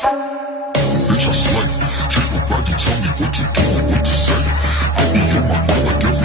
Bitch, I slay. Can't nobody tell me what to do or what to say. I'll be on my grind like every